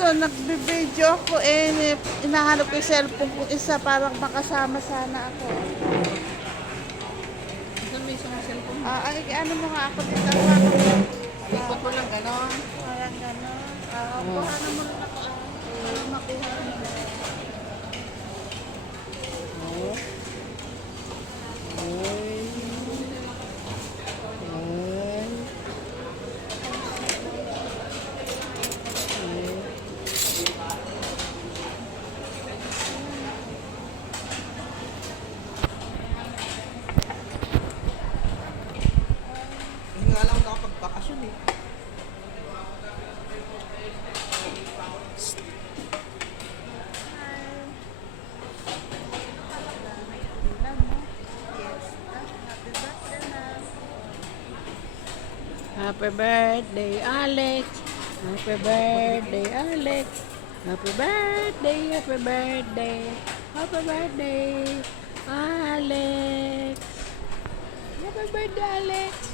ito, nagbe-video ako inahanap ko yung cellphone ko isa parang makasama sana ako. Saan may isang cellphone? Ay, ano mo nga ako dito, hawakan mo. Ikot mo lang gano'n. Parang gano'n. Kuhanan mo rin ako. Para makuha mo. Hindi nga lang nakapag-bakasyon eh. Happy birthday, Alex. Happy birthday, Alex. Happy birthday, happy birthday. Happy birthday, Alex. Happy birthday, Alex.